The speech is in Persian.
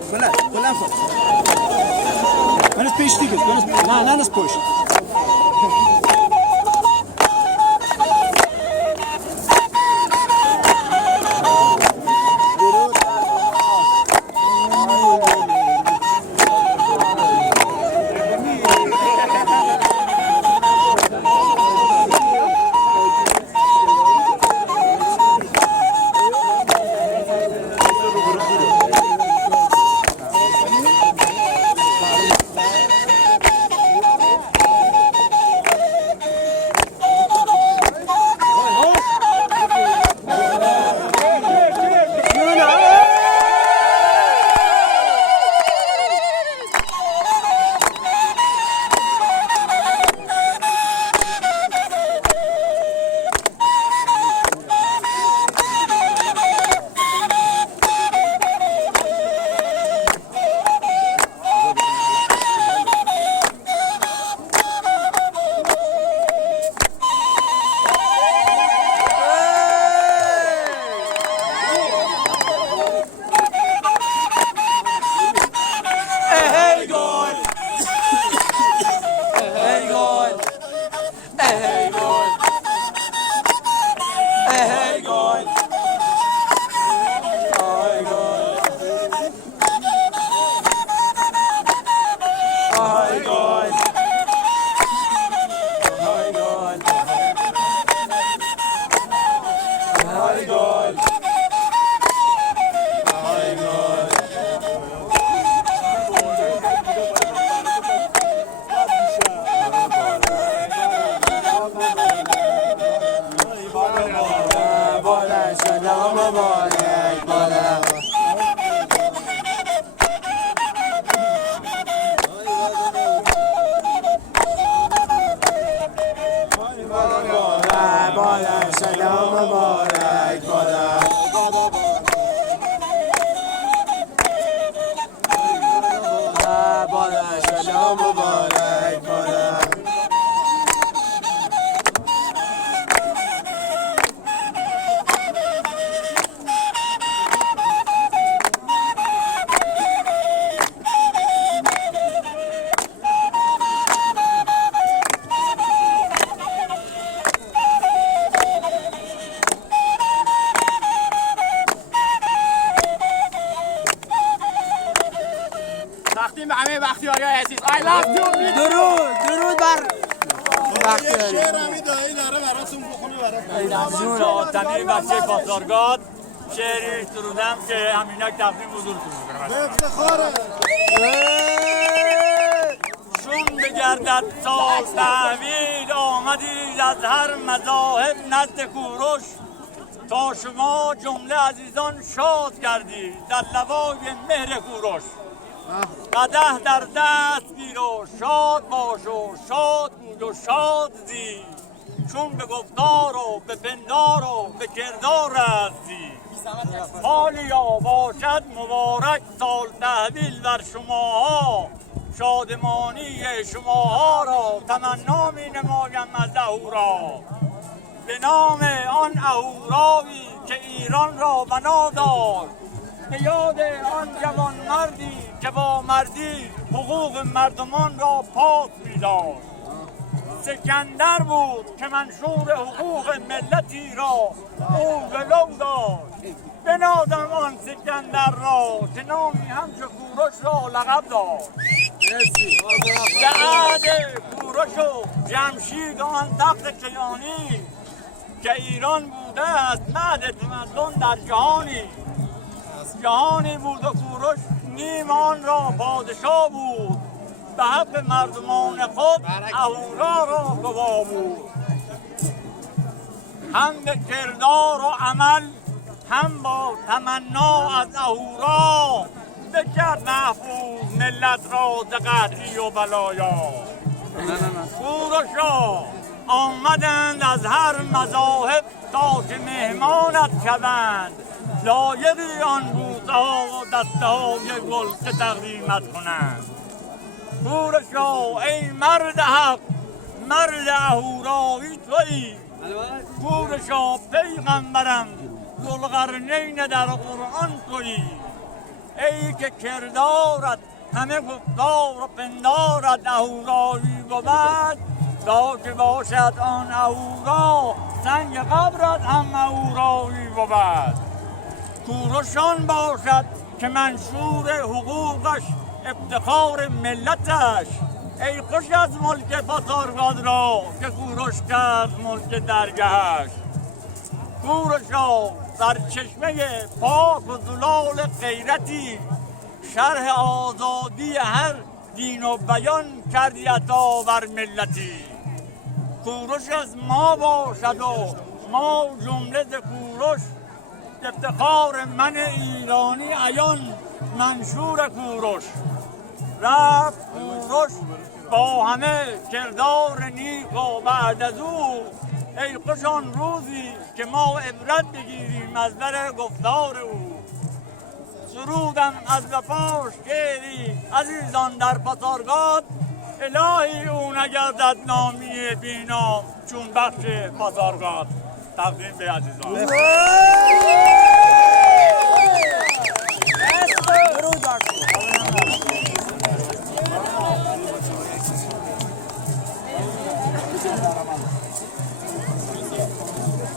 بلند کن. من از پیش دیگه. نه از پشت. تقدیم به همه بختیاری‌های عزیز. I love you. درود بر بختیاری. شعر همی دایی داره براتون بخونه براتون. جون آدمی بچه پاسارگاد شعری سرودم که همینک تقدیم حضورتون می‌کنم. به افتخاره. چون بگردد سال تحویل آمدید از هر مذاهب نزد کوروش تا شما جمله عزیزان شاد کردید در لوای مهر کوروش. قدح در دست گیر و شاد باش و شاد بود و شاد زی چون به گفتار و به پندار و به کردار رزی حالیا باشد مبارک سال تحویل بر شماها شادمانی شماها را تمنا می نمایم از اهورا به نام آن اهوراوی که ایران را بنا داد به یاد آن جوان مردی که با مردی حقوق مردمان را پاک می داشت. سکندر بود که منشور حقوق ملتی را او ولو داشت. بنازم آن سکندر را که نامی همچو کوروش را لقب داشت. به عهد کوروش و جمشید و آن تخت کیانی که ایران بوده است مهد تمدن در جهانی بود و کوروش نیم آن را پادشاه بود به حق مردمان خود اهورا را گوا بود هم به کردار و عمل هم با تمنا از اهورا بکرد محفوظ ملت را ز قحطی و بلایا کوروشا آمدند از هر مذاهب تا که مهمانت شوند لایقی آن بوسه ها و دسته های گل که تقدیمت کنند کوروشا ای مرد حق مرد اهورایی تویی کوروشا پیغمبرم ذوالقرنین در قرآن تویی ای که کردارت همه گفتار و پندارت اهورایی بود، تا که باشد آن اهورا سنگ قبرت هم اهورایی بود. کوروشان باشد که منشور حقوقش افتخار ملتش، ای خوش از ملک پاسارگاد را که کوروش کرد ملک درگهش. کوروشا سرچشمه پاک و زلال غیرتی، شرح آزادی هر دین و بیان کردی عطا بر ملتی. کوروش از ما باشد و ما جمله ز کوروش، افتخار من ایرانی عیان منشور کوروش. رفت کوروش با همه کردار نیک و بعد از او، ای خوش آن روزی که ما عبرت بگیریم از بر گفتار او. سرودم از وفاش گیری عزیزان در پاسارگاد، الهی او نگردد نامی بینام چون بخش پاسارگاد. تقدیم به عزیزان.